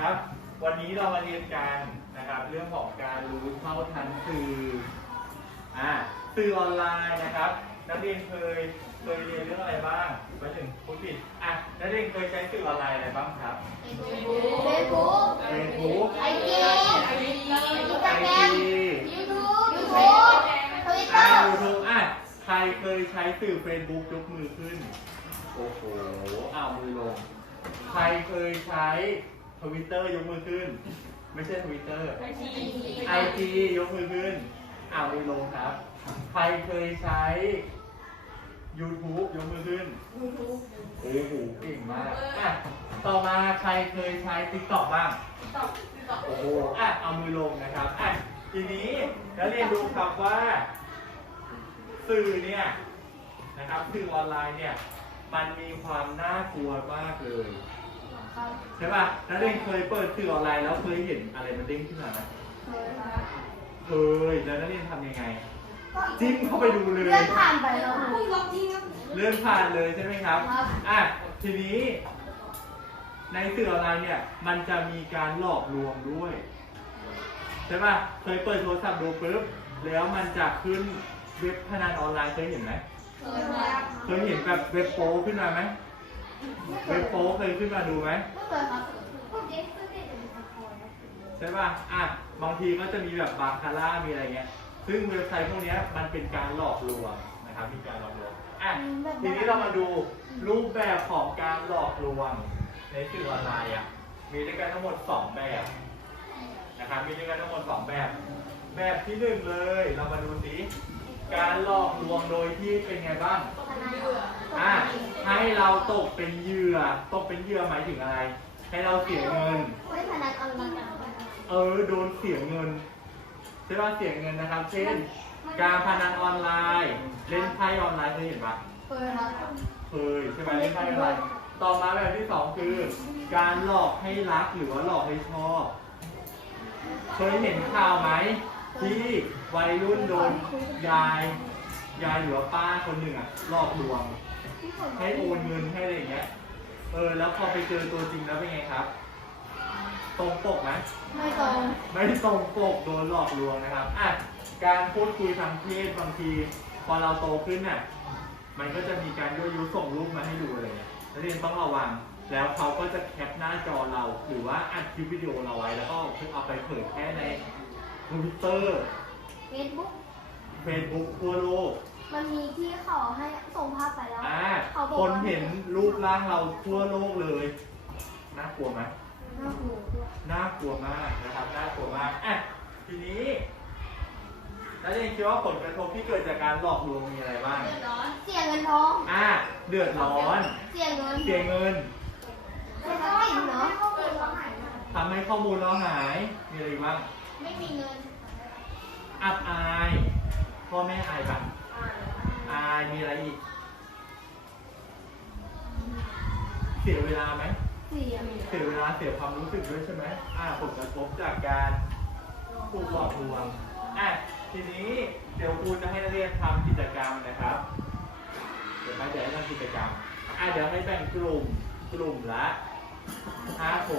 ครับ วันนี้เรามาเรียนกันนะครับเรื่องของการรู้เท่าทันสื่ออ่าสื่อออนไลน์นะครับ นักเรียนเคยเคยเรียนเรื่องอะไรบ้างไปถึงพูดผิดอะนักเรียนเคยใช้สื่อออนไลน์อะไรบ้างครับเฟซบุ๊กเฟซบุ๊กไอจีไออินสตาแกรมจียูทูบยูทูบทวิตเตออ่าร์ยูทูบอะใครเคยใช้สื่อเฟซบุ๊กยกมือขึ้น โอ้โหอ้าวมือลง ใครเคยใช้ ทวิตเตอร์ยกมือขึ้น ไม่ใช่ทวิตเตอร์ไอจียกมือขึ้นอ่าวมือลงครับ ใครเคยใช้ YouTube ยกมือขึ้น โอ้โหเก่งมากอะต่อมาใครเคยใช้ TikTok บ้าง โอ้โหอะเอามือลงนะครับอะทีนี้แล้วเรียนดูครับว่า สื่อเนี่ยนะครับสื่อออนไลน์เนี่ยมันมีความน่ากลัวมากเลย ใช่ป่ะนักเรียนเคยเปิดสื่อออนไลน์แล้วเคยเห็นอะไรมันเด้งขึ้นมาไหมเคยแล้วนักเรียนทำยังไง จิ้มเข้าไปดูเลย เลื่อนผ่านไปแล้วค่ะเลื่อนผ่านเลยใช่ไหมครับครับ อะ ทีนี้ ในสื่อออนไลน์เนี่ย มันจะมีการหลอกลวงด้วย ใช่ป่ะ เคยเปิดโทรศัพท์ดูปุ๊บ แล้วมันจะขึ้นเว็บพนันออนไลน์เคยเห็นไหม เคยเห็นแบบเว็บโป๊ขึ้นมาไหม เว็บโป๊เคยขึ้นมาดูไหมไม่เคยครับใช่ป่ะ อะ บางทีก็จะมีแบบบาคาร่ามีอะไรเงี้ย ซึ่งเว็บไซต์พวกเนี้ยมันเป็นการหลอกลวงนะครับ มีการหลอกลวง อะ ทีนี้เรามาดูรูปแบบของการหลอกลวง ในสื่อออนไลน์อะ มีด้วยกันทั้งหมด 2 แบบนะครับ มีด้วยกันทั้งหมด 2 แบบ แบบที่หนึ่งเลย เรามาดูสิ การหลอกลวงโดยที่เป็นไงบ้าง อะให้เราตกเป็นเหยื่อ ตกเป็นเหยื่อหมายถึงอะไร ให้เราเสียเงิน ไม่พนันออนไลน์เออ โดนเสียเงินใช่ป่ะเสียเงินนะครับ เช่น การพนันออนไลน์ เล่นไพ่ออนไลน์เคยเห็นปะเคยครับเคยใช่ไหมเล่นไพ่ออนไลน์ ต่อมาแบบที่สองคือ การหลอกให้รักหรือว่าหลอกให้ชอบ เคยเห็นข่าวไหม ที่วัยรุ่นโดนยายยายหรือว่าป้าคนหนึ่งอะหลอกลวง ให้โอนเงินให้อะไรอย่างเงี้ย เออ แล้วพอไปเจอตัวจริงแล้วเป็นไงครับ ตรงปกไหมไม่ตรงไม่ตรงปกโดนหลอกลวงนะครับอะการพูดคุยทางเพศบางที พอเราโตขึ้นน่ะ มันก็จะมีการยั่วยุส่งรูปมาให้ดูอะไรเงี้ยนักเรียนต้องระวัง แล้วเขาก็จะแคปหน้าจอเรา หรือว่าอัดคลิปวิดีโอเราไว้แล้วก็เอาไปเผยแพร่ใน ทวิตเตอร์ เฟซบุ๊กเฟซบุ๊กทั่วโลก มันมีที่เขาให้ส่งภาพไปแล้ว อ่า เขาบอกคนว่าเห็นรูปร่างเราทั่วโลกเลย น่ากลัวไหม น่ากลัวด้วยน่ากลัวมากนะครับ น่ากลัวมากอะทีนี้แล้วยังคิดว่าผลกระทบที่เกิดจากการหลอกลวงมีอะไรบ้างเสียเงินทอง อะเดือดร้อน เสียเงินเสียเงินไม่ต้องกินเนาะทำให้ข้อมูลเราหาย มีอะไรอีกบ้าง ไม่มีเงินอับอายพ่อแม่อายปะอายมีอะไรอีก เสียเวลาไหมเสียเสียเวลาเสียความรู้สึกด้วยใช่ไหมอ่าผลกระทบจากการถูกหลอกลวงอะทีนี้เดี๋ยวครูจะให้นักเรียนทำกิจกรรมนะครับ เดี๋ยวมาจะให้ทำกิจกรรมอะเดี๋ยวให้แบ่งกลุ่มกลุ่มละห้าคน